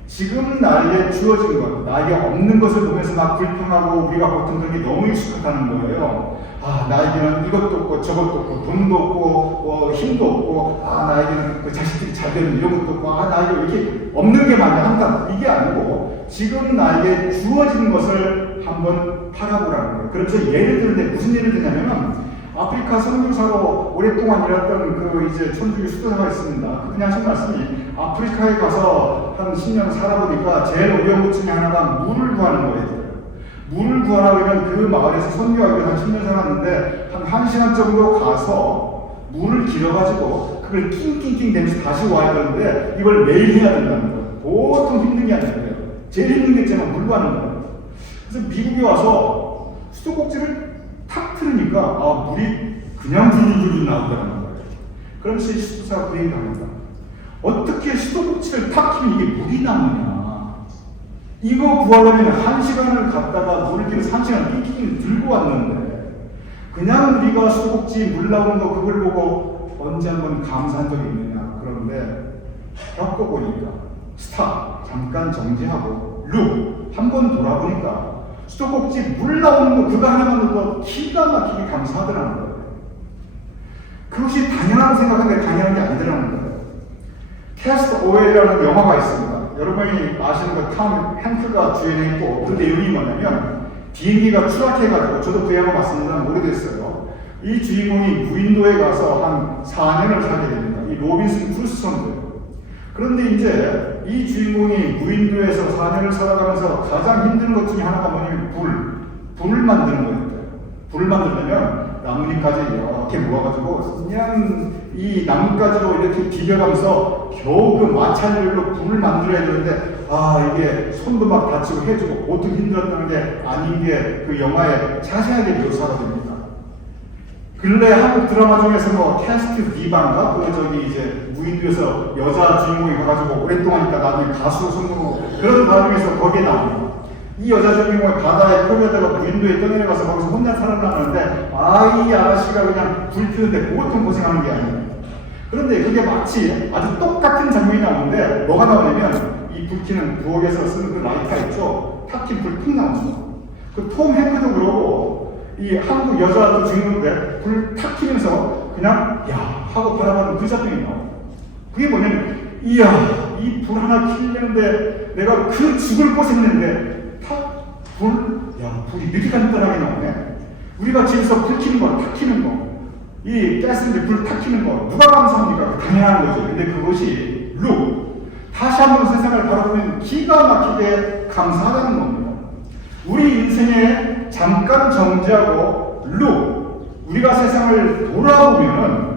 지금 나에게 주어진 것, 나에게 없는 것을 보면서 막 불평하고 우리가 보통 그게 너무 익숙하다는 거예요. 나에게는 이것도 없고 저것도 없고 돈도 없고 힘도 없고 나에게는 그 자식들이 잘 되는 이런 것도 없고 나에게 이렇게 없는 게 많냐 한다. 이게 아니고 지금 나에게 주어진 것을 한번 바라보라는 거예요. 그래서 예를 들때 무슨 예를 드냐면 아프리카 선교사로 오랫동안 일했던 그 이제 천주교 수도사가 있습니다. 그분이 하신 말씀이 아프리카에 가서 한 10년 살아보니까 제일 어려운 것 중에 하나가 물을 구하는 거예요. 물을 구하라 그러면 그 마을에서 선교하기 위해서 한 10년 살았는데 한 1시간 정도 가서 물을 길어가지고 그걸 낑낑낑 대면서 다시 와야 되는데 이걸 매일 해야 된다는 거예요. 보통 힘든 게 아니에요. 제일 힘든 게 있잖아요. 물 구하는 거예요. 그래서 미국에 와서 수도꼭지를 탁 틀으니까 물이 그냥 줄줄줄 나오더라는 거예요. 그러면서 이 수도사가 그 얘기를 합니다. 어떻게 수도꼭지를 탁 틀면 이게 물이 나오냐. 이거 구하려면 1시간을 갔다가 물을 길어서 1시간 낑낑 들고 왔는데 그냥 우리가 수도꼭지 물 나오는 거 그걸 보고 언제 한번 감사한 적이 있느냐. 그런데 겪어보니까 스탑, 잠깐 정지하고 룩, 한번 돌아보니까 수도꼭지 물 나오는 거 그거 하나만으로도 기가 막히게 감사하더라는 거예요. 그것이 당연하다고 생각하는데 당연한 게 아니더라는 거예요. 캐스트 오웰이라는 영화가 있습니다. 여러분이 아시는 거 톰 행크가 주연했고, 그 내용이 뭐냐면 비행기가 추락해가지고, 저도 그 영화 봤습니다만 오래됐어요. 이 주인공이 무인도에 가서 한 4년을 살게 됩니다. 이 로빈슨 크루소인데요. 그런데 이제 이 주인공이 무인도에서 4년을 살아가면서 가장 힘든 것 중에 하나가 뭐냐면 불을 만드는 거였대요. 불을 만들려면 나뭇잎까지 이렇게 모아가지고 그냥 이 나뭇가지로 이렇게 비벼가면서 겨우 그 마찰열로 불을 만들어야 되는데, 이게 손도 막 다치고 해주고 보통 힘들었다는 게 아닌 게 그 영화에 자세하게 묘사가 됩니다. 근래 한국 드라마 중에서 뭐 캐스트 디반가? 이제 무인도에서 여자 주인공이 가가지고 오랫동안 있다 나중에 가수로 성공하고 그런 다음에서 거기에 나옵니다. 이 여자 주인공이 바다에 포위되다가 무인도에 떠내려가서 거기서 혼자 살아나는데, 이 아저씨가 그냥 불 피우는데 보통 고생하는 게 아니에요. 그런데 그게 마치 아주 똑같은 장면이 나오는데 뭐가 나오냐면 이 불키는 부엌에서 쓰는 그 라이터 있죠? 탁킨 불 툭 나옵니다. 그 톰 행크도 그러고 이 한국 여자도 주인공인데 불 탁 키면서 그냥 야 하고 바라보는 그 장면이 나와요. 그게 뭐냐면 이야 이 불 하나 키려는데 내가 그 죽을 고생했는데 불이 이렇게 간단하게 나오네. 우리가 집에서 불 켜는 거, 탁 켜는 거, 이 가스인데 불 탁 켜는 거, 누가 감사합니까? 당연한 거죠. 근데 그것이 다시 한번 세상을 바라보면 기가 막히게 감사하다는 겁니다. 우리 인생에 잠깐 정지하고 우리가 세상을 돌아보면은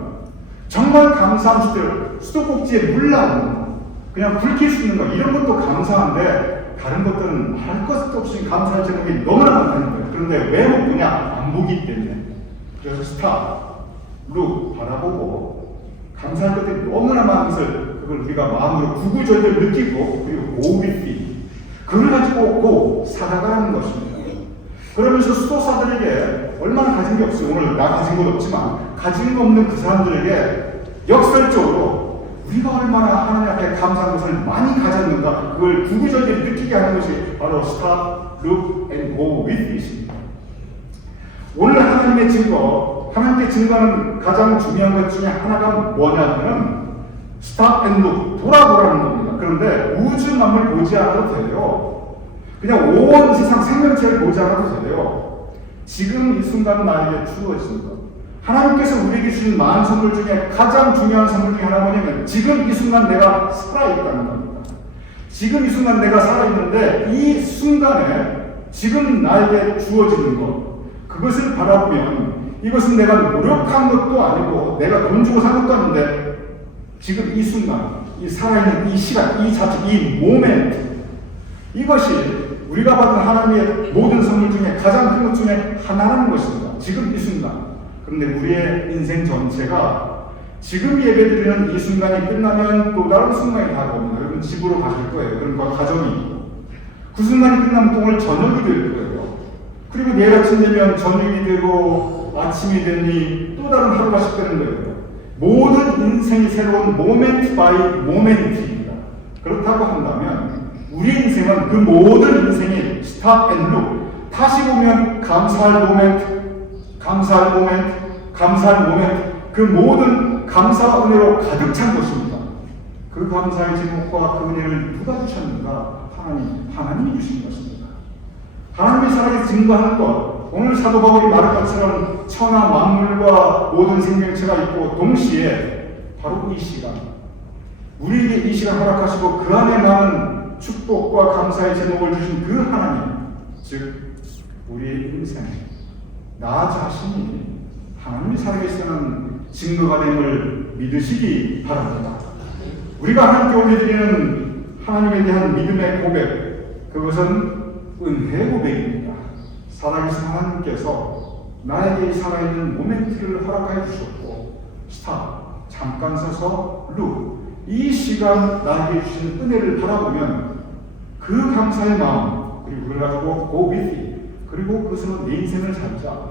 정말 감사한 수들, 수도꼭지에 물 나오는 거, 그냥 불 켤 수 있는 거, 이런 것도 감사한데 다른 것들은 할 것 없이 감사할 제목이 너무나 많다는 거예요. 그런데 왜 못 보냐? 안 보기 때문에. 그래서 스탑, 바라보고 감사할 것들이 너무나 많은 것을 그걸 우리가 마음으로 구구절절 느끼고 그리고 고비피 그걸 가지고 살아가는 것입니다. 그러면서 수도사들에게 얼마나 가진 게 없어요. 오늘 나 가진 건 없지만 가진 거 없는 그 사람들에게 역설적으로 우리가 얼마나 하나님 앞에 감사한 것을 많이 가졌는가 그걸 구구절절 느끼게 하는 것이 바로 stop, look, and go with it입니다. 오늘 하나님의 증거, 하나님께 증거하는 가장 중요한 것 중에 하나가 뭐냐면은 stop and look, 돌아보라는 겁니다. 그런데 우주 만물 보지 않아도 돼요. 그냥 온 세상 생명체를 보지 않아도 돼요. 지금 이 순간 나에게 주어진 것. 하나님께서 우리에게 주신 많은 선물 중에 가장 중요한 선물 중에 하나 뭐냐면 지금 이 순간 내가 살아있다는 겁니다. 지금 이 순간 내가 살아있는데 이 순간에 지금 나에게 주어지는 것 그것을 바라보면 이것은 내가 노력한 것도 아니고 내가 돈 주고 산 것도 아닌데 지금 이 순간 이 살아있는 이 시간 이 자체 이 모멘트 이것이 우리가 받은 하나님의 모든 선물 중에 가장 큰 것 중에 하나라는 것입니다. 지금 이 순간. 그런데 우리의 인생 전체가 지금 예배드리는 이 순간이 끝나면 또 다른 순간이 다가옵니다. 여러분 집으로 가실 거예요. 그러니까 가정이 있고 그 순간이 끝나면 또 오늘 저녁이 될 거예요. 그리고 내일 아침 되면 저녁이 되고 아침이 되니 또 다른 하루가 시작되는 거예요. 모든 인생이 새로운 모멘트 바이 모멘트입니다. 그렇다고 한다면 우리 인생은 그 모든 인생이 스탑 앤 룩 다시 보면 감사할 모멘트 그 모든 감사와 은혜로 가득 찬 것입니다. 그 감사의 제목과 그 은혜를 누가 주셨는가? 하나님이 주신 것입니다. 하나님이 살아계신 증거하는 것 오늘 사도 바울이 말한 것처럼 천하 만물과 모든 생명체가 있고 동시에 바로 이 시간 우리에게 이 시간 허락하시고 그 안에 많은 축복과 감사의 제목을 주신 그 하나님 즉 우리의 인생 나 자신이 하나님이 살아계시는 증거가 됨을 믿으시기 바랍니다. 우리가 하나님께 올려드리는 하나님에 대한 믿음의 고백 그것은 은혜의 고백입니다. 살아계신 하나님께서 나에게 살아있는 모멘트를 허락해 주셨고 스탑, 잠깐 서서 이 시간 나에게 주신 은혜를 바라보면 그 감사의 마음 그리고 그걸 가지고 go with it 그리고 그것으로 내 인생을 살자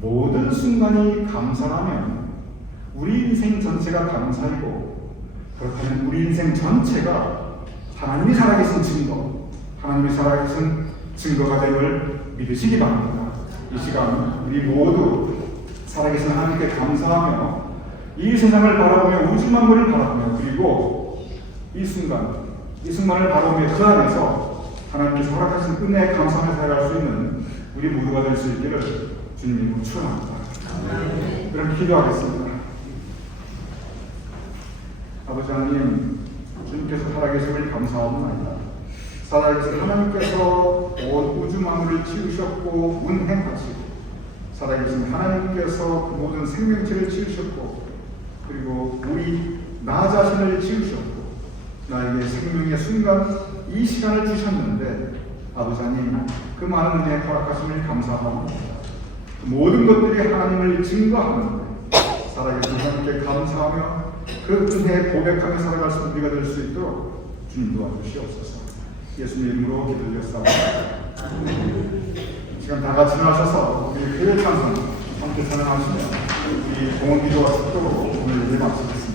모든 순간이 감사라면 우리 인생 전체가 감사이고, 그렇다면 우리 인생 전체가 하나님이 살아계신 증거, 하나님이 살아계신 증거가 됨을 믿으시기 바랍니다. 이 시간 우리 모두 살아계신 하나님께 감사하며 이 세상을 바라보며 우주 만물을 바라보며, 그리고 이 순간을 바라보며 그 안에서 하나님께서 허락하신 은혜에 감사하며 살아갈 수 있는 우리 모두가 될 수 있기를 주님으로 축원합니다. 그럼 기도하겠습니다. 아버지 하나님, 주님께서 살아계심을 감사합니다. 살아계신 하나님께서 온 우주 만물을 지으셨고 운행하시고, 살아계신 하나님께서 그 모든 생명체를 지으셨고, 그리고 우리 나 자신을 지으셨고, 나에게 생명의 순간 이 시간을 주셨는데, 아버지 하나님, 그 많은 은혜에 허락하심을 감사합니다. 그 모든 것들이 하나님을 증거하는데 살아계신 하나님께 감사하며 그 은혜에 고백하며 살아갈 수 있는 우리가 될 수 있도록 주님 도와주시옵소서. 예수님 이름으로 기도드렸사옵니다. 시간 다 같이 나셔서 우리 교회 찬송 함께 찬양하시며 우리 공헌 기도와 축도로 오늘 예배 마치겠습니다.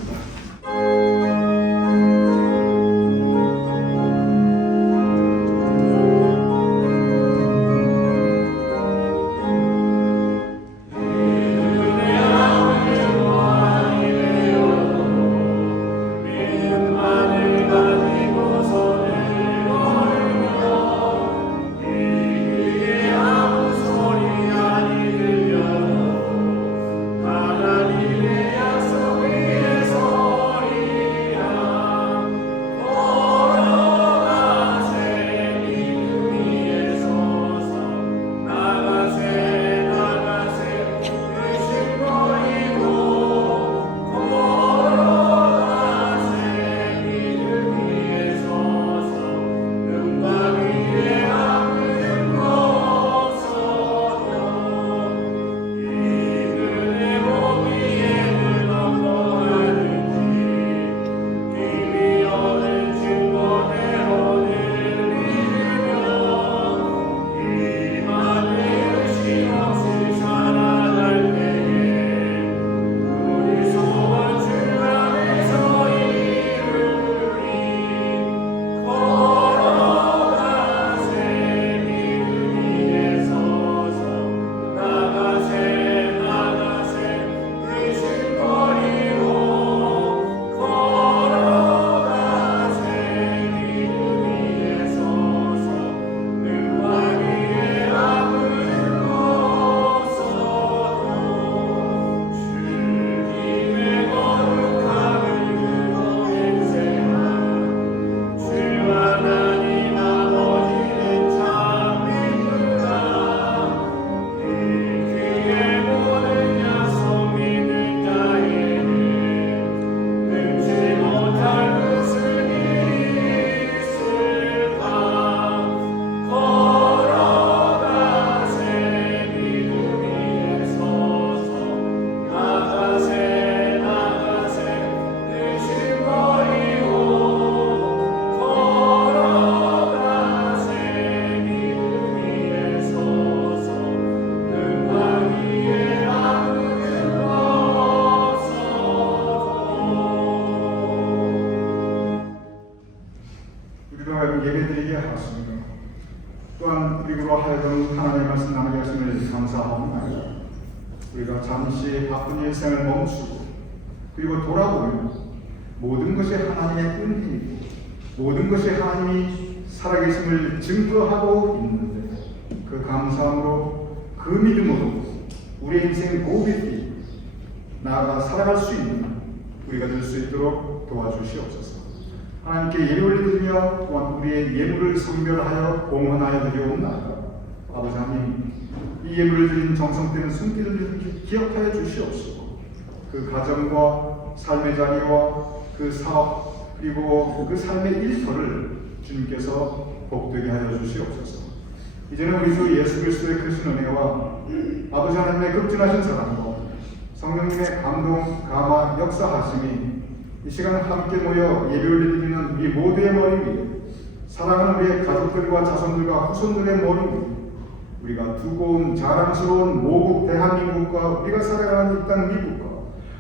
예배드리게 하였습니다. 또한 우리로 하여금 하나님의 말씀 나누게 하심을 감사합니다. 우리가 잠시 바쁜 일생을 멈추고 그리고 돌아보면 모든 것이 하나님의 은혜이고 모든 것이 하나님이 살아계심을 증거하고 있는데, 그 감사함으로 그 믿음으로 우리의 인생 고백이 나아가 살아갈 수 있는 우리가 될 수 있도록 도와주시옵소서. 하나님께 예물을 드리며 또한 우리의 예물을 성별하여 공헌하여 드리옵나이다. 아버지 하나님, 이 예물을 드린 정성되는 손길을 기억하여 주시옵시고, 그 가정과 삶의 자리와 그 사업 그리고 그 삶의 일터를 주님께서 복되게 하여 주시옵소서. 이제는 우리 주 예수 그리스도의 크신 은혜와 아버지 하나님의 극진하신 사랑과 성령님의 감동, 감화, 역사하심이 이 시간 함께 모여 예배를 드리는 우리 모두의 머리 위에, 사랑하는 우리의 가족들과 자손들과 후손들의 머리 위에, 우리가 두고 온 자랑스러운 모국 대한민국과 우리가 살아가는 이 땅 미국과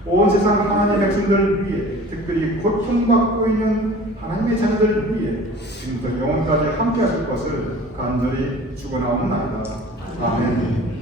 온 세상 하나님의 백성들을 위해 특별히 고통받고 있는 하나님의 자녀들을 위해 지금부터 영원까지 함께 하실 것을 간절히 축원하옵나이다. 아멘.